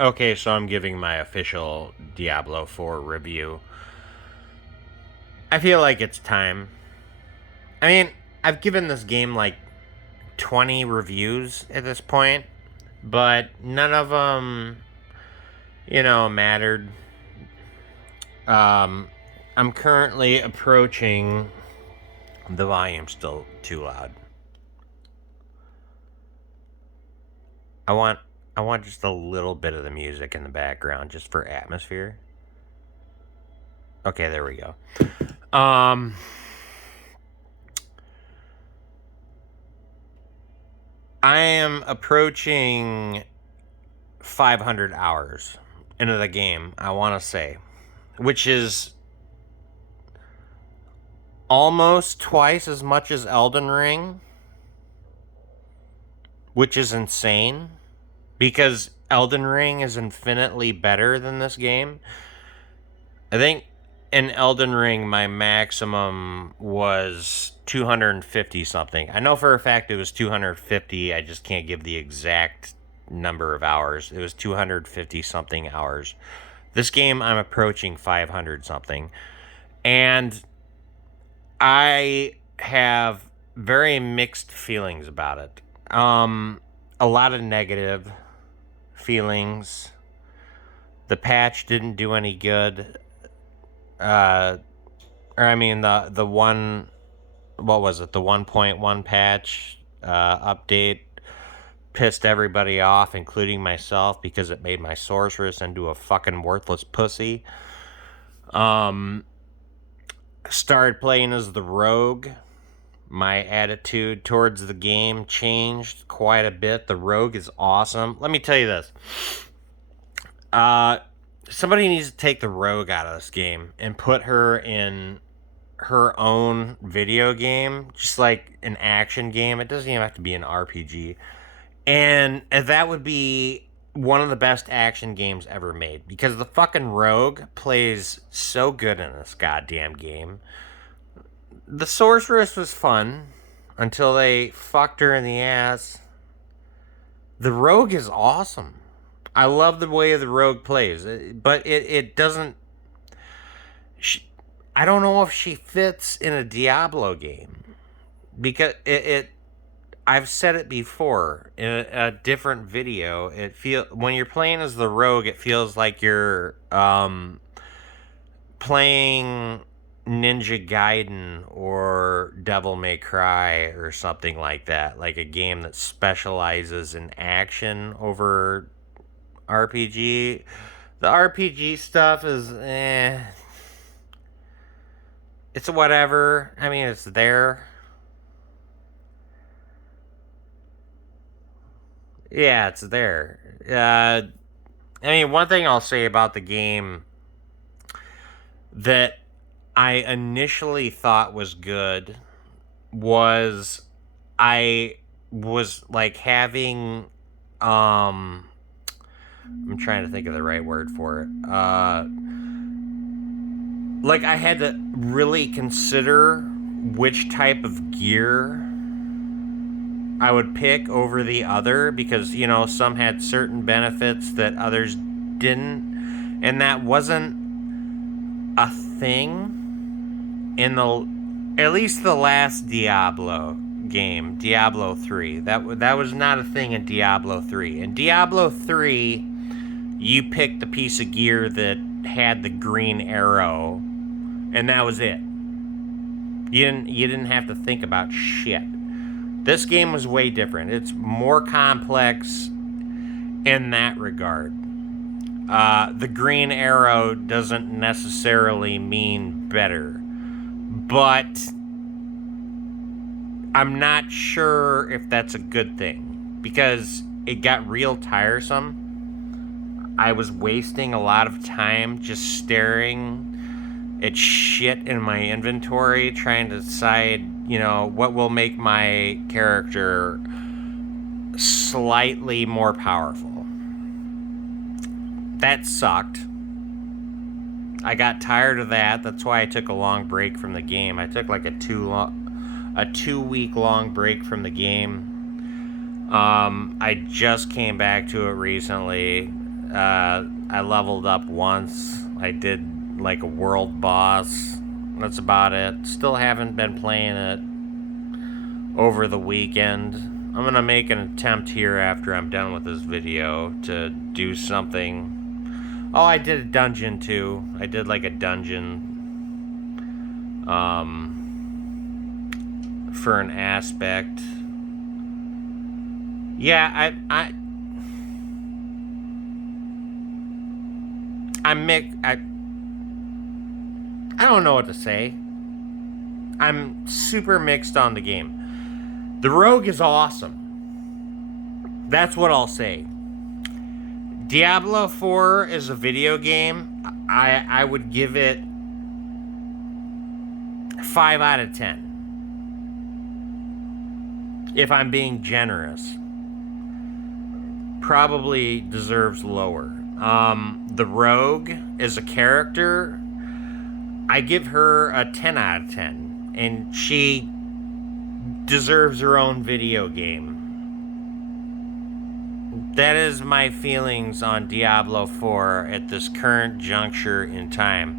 Okay, so I'm giving my official Diablo 4 review. I feel like it's time. I mean, I've given this game like 20 reviews at this point, but none of them, mattered. Um, I'm currently approaching. The volume's still too loud. I want I want just a little bit of the music in the background just for atmosphere. Okay, there we go. Um I am approaching 500 hours into the game, I want to say, which is almost twice as much as Elden Ring, which is insane because Elden Ring is infinitely better than this game. I think in Elden Ring, my maximum was 250 something. I know for a fact it was 250. I just can't give the exact number of hours. It was 250 something hours. This game, I'm approaching 500 something. And I have very mixed feelings about it. A lot of negative feelings. The patch didn't do any good. Or I mean the one, what was it? The 1.1 patch update pissed everybody off, including myself, because it made my sorceress into a fucking worthless pussy. Started playing as the rogue. My attitude towards the game changed quite a bit. The rogue is awesome. Let me tell you this. Somebody needs to take the rogue out of this game and put her in her own video game, just like an action game. It doesn't even have to be an RPG. And that would be one of the best action games ever made because the fucking rogue plays so good in this goddamn game. The sorceress was fun until they fucked her in the ass. The rogue is awesome. I love the way the rogue plays, but it doesn't. I don't know if she fits in a Diablo game because it I've said it before in a different video. It feel when you're playing as the rogue, it feels like you're playing Ninja Gaiden or Devil May Cry or something like that, like a game that specializes in action over RPG. The RPG stuff is it's whatever. I mean, it's there. Yeah, it's there. I mean, one thing I'll say about the game that I initially thought was good was I was like having I'm trying to think of the right word for it. Like I had to really consider which type of gear I would pick over the other because, some had certain benefits that others didn't. And that wasn't a thing in at least the last Diablo game, Diablo 3. That was not a thing in Diablo 3. In Diablo 3, you picked the piece of gear that had the green arrow, and that was it. You didn't have to think about shit. This game was way different. It's more complex in that regard. The green arrow doesn't necessarily mean better, but I'm not sure if that's a good thing because it got real tiresome. I was wasting a lot of time just staring at shit in my inventory, trying to decide, what will make my character slightly more powerful. That sucked. I got tired of that. That's why I took a long break from the game. I took like a 2 week long break from the game. I just came back to it recently. I leveled up once. I did like a world boss. That's about it. Still haven't been playing it over the weekend. I'm gonna make an attempt here after I'm done with this video to do something. Oh, I did a dungeon too. I did like a dungeon for an aspect. Yeah, I don't know what to say. I'm super mixed on the game. The Rogue is awesome. That's what I'll say. Diablo 4 is a video game. I would give it 5 out of 10. If I'm being generous. Probably deserves lower. The Rogue is a character. I give her a 10 out of 10. And she deserves her own video game. That is my feelings on Diablo 4 at this current juncture in time.